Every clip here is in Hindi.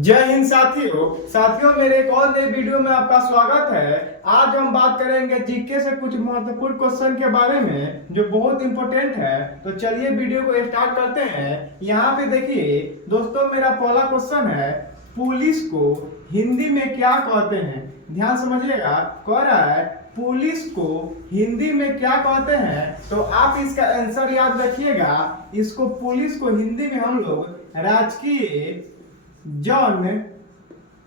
जय हिंद साथियों मेरे एक और नए वीडियो में आपका स्वागत है। आज हम बात करेंगे जीके से कुछ महत्वपूर्ण क्वेश्चन के बारे में जो बहुत इंपॉर्टेंट है। तो चलिए वीडियो को स्टार्ट करते हैं। यहाँ पे देखिए दोस्तों, मेरा पहला क्वेश्चन है, पुलिस को हिंदी में क्या कहते हैं। ध्यान समझिएगा, कह रहा है पुलिस को हिंदी में क्या कहते हैं। तो आप इसका आंसर याद रखिएगा। इसको पुलिस को हिंदी में हम लोग राजकीय जन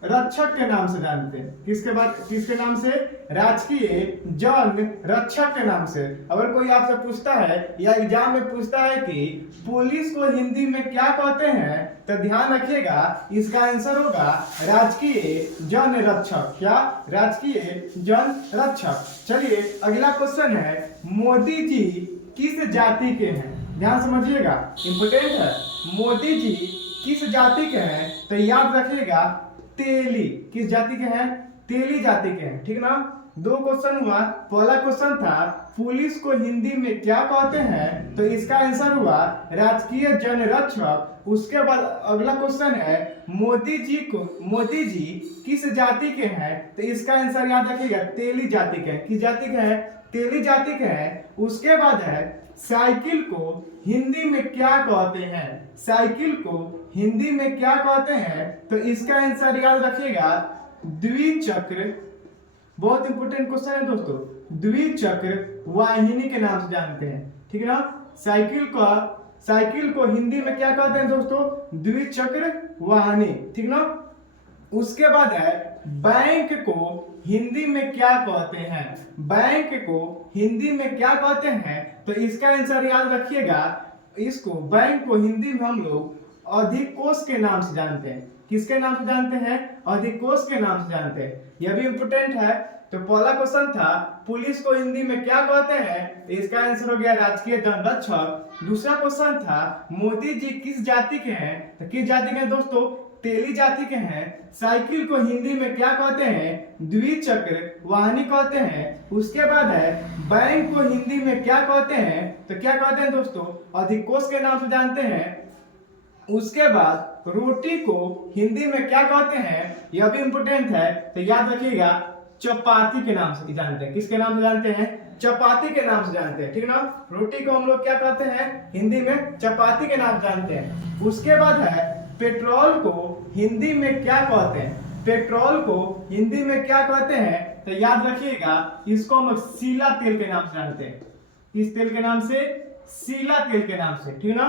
रक्षक के नाम से जानते हैं। किसके नाम से? राजकीय जन रक्षक के नाम से। अगर कोई आपसे पूछता है या एग्जाम में पूछता है कि पुलिस को हिंदी में क्या कहते हैं, तो ध्यान रखिएगा इसका आंसर होगा राजकीय जन रक्षक। क्या? राजकीय जन रक्षक। चलिए अगला क्वेश्चन है, मोदी जी किस जाति के हैं। ध्यान समझिएगा, इंपोर्टेंट है। मोदी जी किस जाति के हैं? तो याद रखिएगा तेली। किस जाति के हैं? तेली जाति के हैं। ठीक ना? दो क्वेश्चन हुआ। पहला क्वेश्चन था पुलिस को हिंदी में क्या कहते हैं, तो इसका आंसर हुआ राजकीय जन रक्षक। उसके बाद अगला क्वेश्चन है, मोदी जी किस जाति के हैं, तो इसका आंसर याद रखिएगा तेली जाति के हैं। किस जाति के हैं? तेली जाति के हैं। उसके बाद है, साइकिल को हिंदी में क्या कहते हैं। साइकिल को हिंदी में क्या कहते हैं, तो इसका आंसर याद रखिएगा द्विचक्र। बहुत इंपोर्टेंट क्वेश्चन है दोस्तों। द्विचक्र वाहिनी के नाम से जानते हैं। ठीक है ना? साइकिल को हिंदी में क्या कहते हैं दोस्तों? द्विचक्र वाहिनी। ठीक ना? उसके बाद है, बैंक को हिंदी में क्या कहते हैं। बैंक को हिंदी में क्या कहते हैं, तो इसका आंसर याद रखिएगा। इसको बैंक को हिंदी में हम लोग अधिकोष के नाम से जानते हैं। किसके नाम से जानते हैं? अधिकोष के नाम से जानते हैं। यह भी इंपोर्टेंट है। तो पहला क्वेश्चन था पुलिस को हिंदी में क्या कहते हैं, तो इसका आंसर हो गया राजकीय जन रक्षक। दूसरा क्वेश्चन था मोदी जी किस जाति के हैं, तो किस जाति के हैं दोस्तों? तेली जाति के हैं। साइकिल को हिंदी में क्या कहते हैं? द्विचक्र वाहिनी कहते हैं। उसके बाद है, बैंक को हिंदी में क्या कहते हैं, तो क्या कहते हैं दोस्तों? अधिकोष के नाम से जानते हैं। उसके बाद रोटी को हिंदी में क्या कहते हैं, यह भी इंपोर्टेंट है। तो याद रखिएगा चपाती के नाम से जानते हैं। किसके नाम से जानते हैं? चपाती के नाम से जानते हैं। ठीक ना? रोटी को हम लोग क्या कहते हैं हिंदी में? चपाती के नाम से जानते हैं। उसके बाद है, पेट्रोल को हिंदी में क्या कहते हैं। पेट्रोल को हिंदी में क्या कहते हैं, तो याद रखिएगा इसको हम सीला तेल के नाम से जानते हैं। इस तेल के नाम से? सीला तेल के नाम से। ठीक ना?